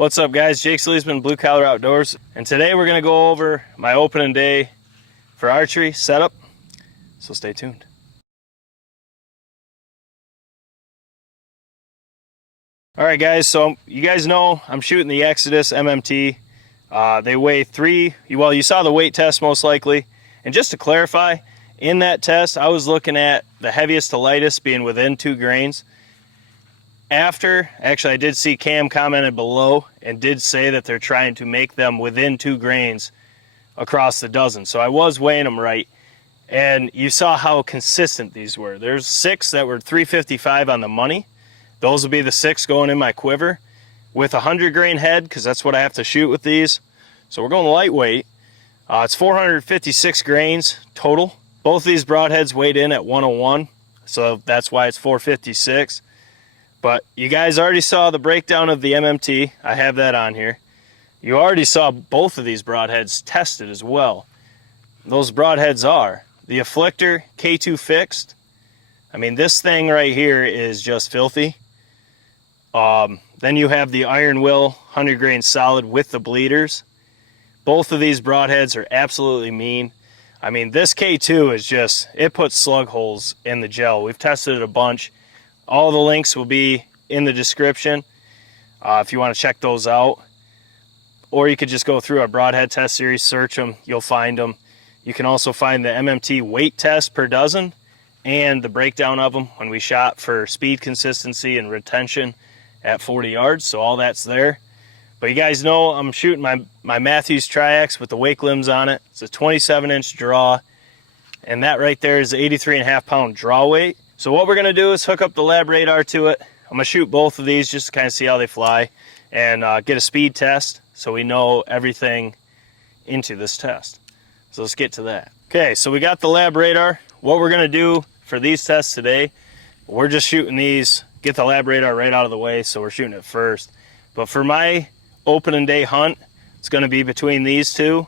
What's up guys, Jake SLEASMAN, Blue Collar Outdoors, and today we're going to go over my opening day for archery setup, so stay tuned. Alright guys, so you guys know I'm shooting the Exodus MMT. They weigh you saw the weight test most likely, and just to clarify, in that test I was looking at the heaviest to lightest being within 2 grains. Actually I did see Cam commented below and did say that they're trying to make them within 2 grains across the dozen. So I was weighing them right, and you saw how consistent these were. There's 6 that were 355 on the money. Those will be the 6 going in my quiver with a 100 grain head, because that's what I have to shoot with these. So we're going lightweight. It's 456 grains total. Both of these broadheads weighed in at 101, so that's why it's 456. But you guys already saw the breakdown of the MMT. I have that on here. You already saw both of these broadheads tested as well. Those broadheads are the Afflictor K2 fixed. I mean, this thing right here is just filthy. Then you have the Iron Will 100 grain solid with the bleeders. Both of these broadheads are absolutely mean. I mean, this K2 is just, it puts slug holes in the gel. We've tested it a bunch. All the links will be in the description if you want to check those out. Or you could just go through our broadhead test series, search them, you'll find them. You can also find the MMT weight test per dozen and the breakdown of them when we shot for speed consistency and retention at 40 yards. So all that's there. But you guys know I'm shooting my Matthews Tri-X with the wake limbs on it. It's a 27-inch draw. And that right there is the 83.5 pound draw weight. So what we're going to do is hook up the lab radar to it. I'm going to shoot both of these just to kind of see how they fly and get a speed test so we know everything into this test. So let's get to that. Okay, so we got the lab radar. What we're going to do for these tests today, we're just shooting these, get the lab radar right out of the way, so we're shooting it first. But for my opening day hunt, it's going to be between these two.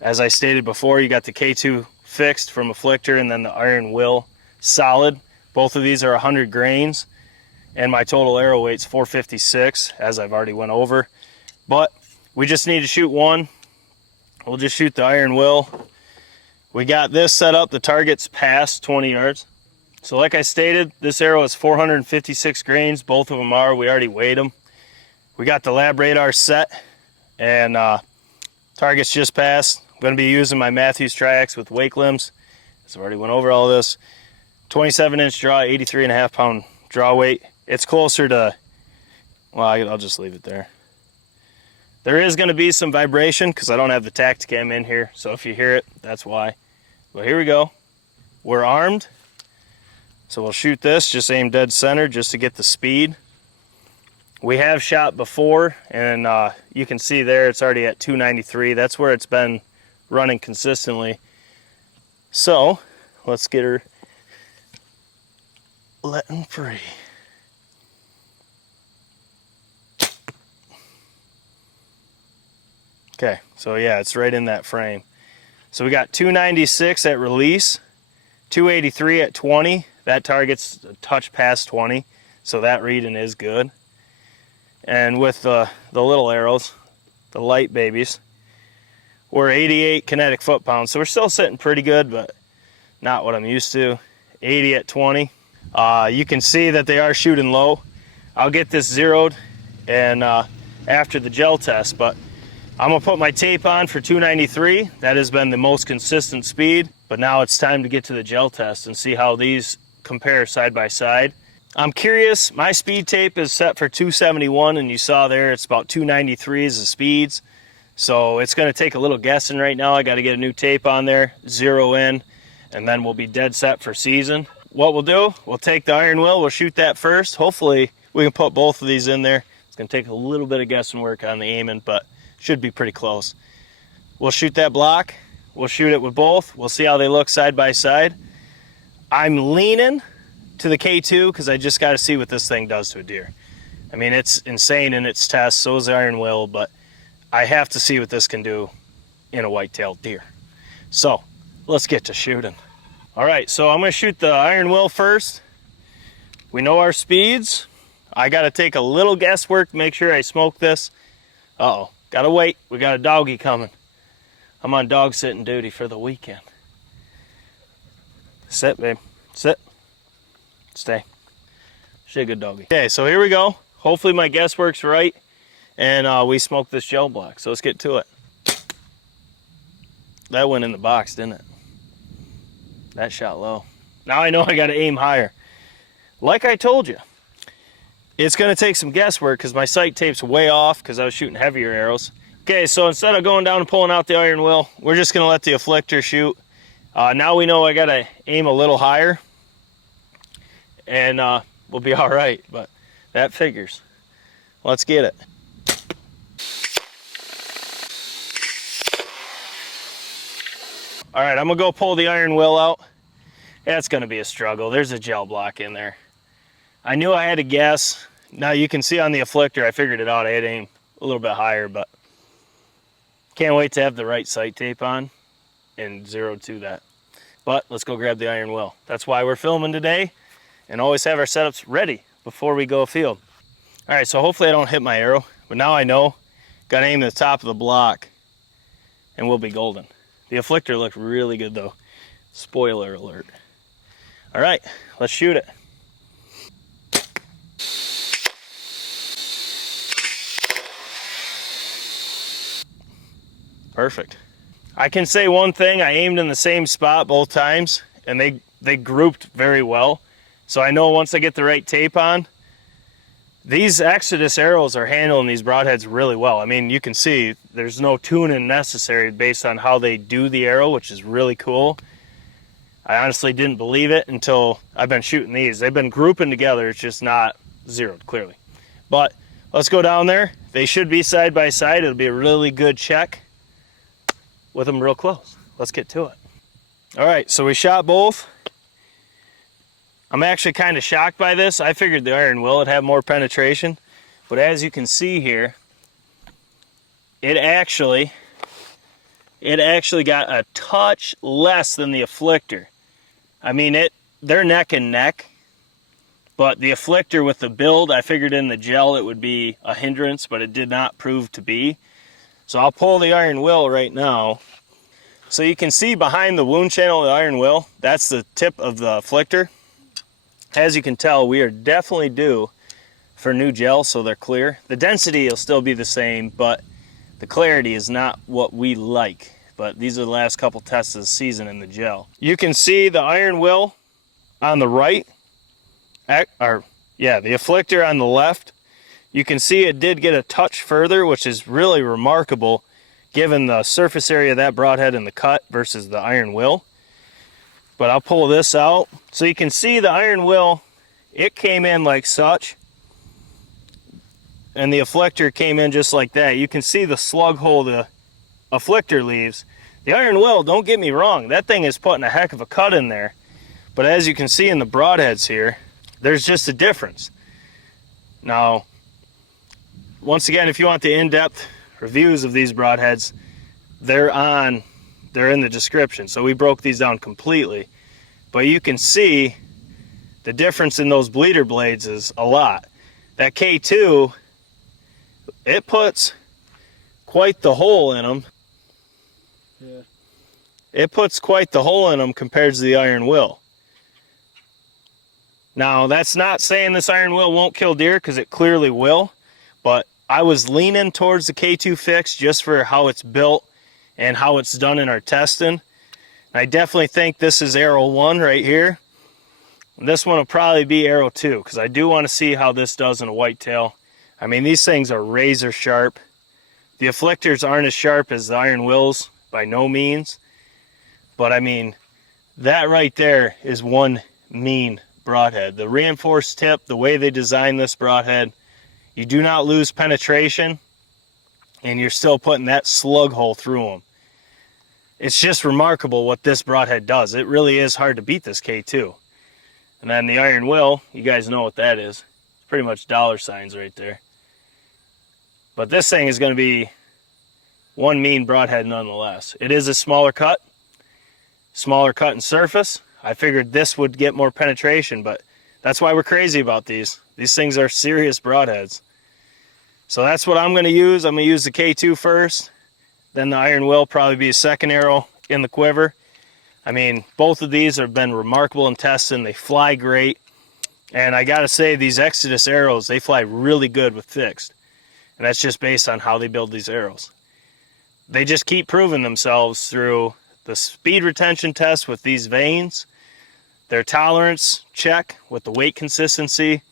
As I stated before, you got the K2 fixed from Afflictor and then the Iron Will solid. Both of these are 100 grains, and my total arrow weight's 456, as I've already went over. But we just need to shoot one. We'll just shoot the Iron Will. We got this set up, the target's past 20 yards. So like I stated, this arrow is 456 grains. Both of them are, we already weighed them. We got the lab radar set, and target's just passed. I'm going to be using my Matthews Tri-X with wake limbs, so I already went over all this. 27-inch draw, 83.5 pound draw weight. It's closer to, well, I'll just leave it there. There is going to be some vibration because I don't have the Tacticam in here, so if you hear it, that's why. But here we go. We're armed, so we'll shoot this, just aim dead center just to get the speed. We have shot before, and you can see there it's already at 293. That's where it's been running consistently. So let's get her letting free. Okay, so yeah, it's right in that frame. So we got 296 at release, 283 at 20. That target's a touch past 20, so that reading is good. And with the little arrows, the light babies, we're 88 kinetic foot-pounds. So we're still sitting pretty good, but not what I'm used to. 80 at 20. You can see that they are shooting low. I'll get this zeroed and after the gel test, but I'm gonna put my tape on for 293. That has been the most consistent speed, but now it's time to get to the gel test and see how these compare side by side. I'm curious, my speed tape is set for 271, and you saw there it's about 293 as the speeds. So it's gonna take a little guessing right now. I gotta get a new tape on there, zero in, and then we'll be dead set for season. What we'll do, we'll take the Iron Will, we'll shoot that first. Hopefully we can put both of these in there. It's gonna take a little bit of guessing work on the aiming, but should be pretty close. We'll shoot that block, we'll shoot it with both, we'll see how they look side by side. I'm leaning to the K2 because I just got to see what this thing does to a deer. I mean, it's insane in its test, so is the Iron Will, but I have to see what this can do in a white-tailed deer. So let's get to shooting. All right, so I'm going to shoot the Iron Will first. We know our speeds. I got to take a little guesswork to make sure I smoke this. Uh-oh, gotta wait. We got a doggy coming. I'm on dog sitting duty for the weekend. Sit, babe. Sit. Stay. She's a good doggy. Okay, so here we go. Hopefully my guesswork's right, and we smoke this gel block. So let's get to it. That went in the box, didn't it? That shot low. Now I know I gotta aim higher. Like I told you, it's gonna take some guesswork because my sight tape's way off because I was shooting heavier arrows. Okay, so instead of going down and pulling out the iron will, we're just gonna let the afflictor shoot. Now we know I gotta aim a little higher, and we'll be all right, but that figures. Let's get it. All right, I'm gonna go pull the iron will out. That's gonna be a struggle. There's a gel block in there. I knew I had to guess. Now you can see on the afflictor, I figured it out. I had to aim a little bit higher, but can't wait to have the right sight tape on and zero to that. But let's go grab the iron will. That's why we're filming today, and always have our setups ready before we go afield. All right, so hopefully I don't hit my arrow, but now I know. Got to aim at the top of the block, and we'll be golden. The afflictor looked really good though. Spoiler alert. All right, let's shoot it. Perfect. I can say one thing, I aimed in the same spot both times, and they grouped very well. So I know once I get the right tape on, these Exodus arrows are handling these broadheads really well. I mean, you can see there's no tuning necessary based on how they do the arrow, which is really cool. I honestly didn't believe it until I've been shooting these. They've been grouping together, it's just not zeroed, clearly. But let's go down there. They should be side by side. It'll be a really good check with them real close. Let's get to it. All right, so we shot both. I'm actually kind of shocked by this. I figured the iron will would have more penetration, but as you can see here, it actually got a touch less than the afflictor. I mean, they're neck and neck, but the afflictor with the build, I figured in the gel it would be a hindrance, but it did not prove to be. So I'll pull the iron will right now. So you can see behind the wound channel of the iron will, that's the tip of the afflictor. As you can tell, we are definitely due for new gel, so they're clear. The density will still be the same, but the clarity is not what we like. But these are the last couple tests of the season in the gel. You can see the iron will on the right, the afflictor on the left. You can see it did get a touch further, which is really remarkable given the surface area of that broadhead and the cut versus the iron will. But I'll pull this out. So you can see the iron will, it came in like such, and the afflictor came in just like that. You can see the slug hole the afflictor leaves. The iron will, don't get me wrong, that thing is putting a heck of a cut in there. But as you can see in the broadheads here, there's just a difference. Now, once again, if you want the in-depth reviews of these broadheads, they're in the description. So we broke these down completely. But you can see the difference in those bleeder blades is a lot. That K2, it puts quite the hole in them. Yeah. It puts quite the hole in them compared to the iron will. Now, that's not saying this iron will won't kill deer, because it clearly will. But I was leaning towards the K2 fix just for how it's built and how it's done in our testing. I definitely think this is arrow 1 right here. This one will probably be arrow 2, because I do want to see how this does in a whitetail. I mean, these things are razor sharp. The afflictors aren't as sharp as the iron wills by no means. But I mean, that right there is one mean broadhead. The reinforced tip, the way they designed this broadhead, you do not lose penetration, and you're still putting that slug hole through them. It's just remarkable what this broadhead does. It really is hard to beat this K2. And then the iron will, you guys know what that is. It's pretty much dollar signs right there. But this thing is going to be one mean broadhead nonetheless. It is a smaller cut in surface. I figured this would get more penetration, but That's why we're crazy about these. These things are serious broadheads. So that's what I'm going to use. I'm going to use the K2 first. Then the iron will probably be a second arrow in the quiver. I mean, both of these have been remarkable in testing. They fly great. And I got to say, these Exodus arrows, they fly really good with fixed. And that's just based on how they build these arrows. They just keep proving themselves through the speed retention test with these vanes, their tolerance check with the weight consistency,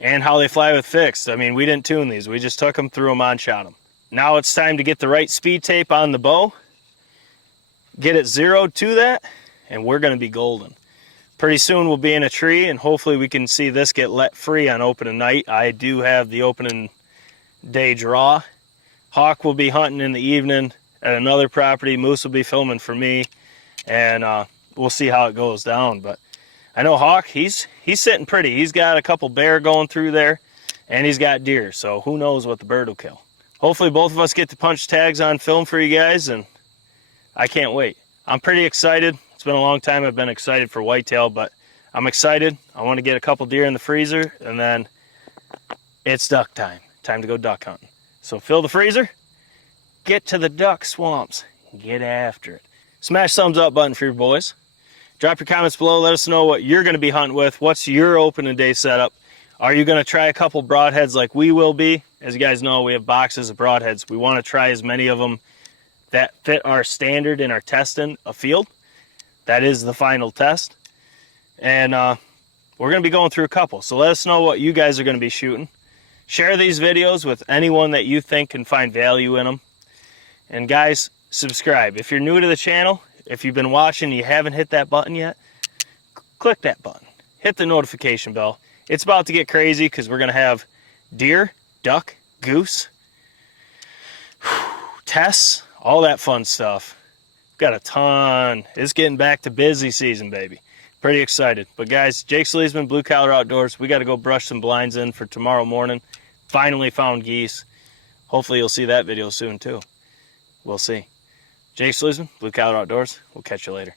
and how they fly with fixed. I mean, we didn't tune these. We just took them, threw them on, shot them. Now it's time to get the right speed tape on the bow, get it zeroed to that, and we're going to be golden. Pretty soon we'll be in a tree, and hopefully we can see this get let free on opening night. I do have the opening day draw. Hawk will be hunting in the evening at another property. Moose will be filming for me, and we'll see how it goes down. But I know Hawk, he's sitting pretty. He's got a couple bear going through there, and he's got deer, so who knows what the bird will kill. Hopefully both of us get to punch tags on film for you guys, and I can't wait. I'm pretty excited. It's been a long time I've been excited for whitetail, but I'm excited. I want to get a couple deer in the freezer, and then it's duck time. Time to go duck hunting. So fill the freezer, get to the duck swamps, get after it. Smash thumbs up button for your boys. Drop your comments below. Let us know what you're going to be hunting with. What's your opening day setup? Are you going to try a couple broadheads like we will be? As you guys know, we have boxes of broadheads. We want to try as many of them that fit our standard in our testing afield. That is the final test. And we're going to be going through a couple. So let us know what you guys are going to be shooting. Share these videos with anyone that you think can find value in them. And guys, subscribe. If you're new to the channel, if you've been watching and you haven't hit that button yet, click that button. Hit the notification bell. It's about to get crazy because we're going to have deer, duck, goose, tests, all that fun stuff. Got a ton. It's getting back to busy season, baby. Pretty excited. But guys, Jake SLEASMAN, Blue Collar Outdoors. We got to go brush some blinds in for tomorrow morning. Finally found geese. Hopefully you'll see that video soon too. We'll see. Jake SLEASMAN, Blue Collar Outdoors. We'll catch you later.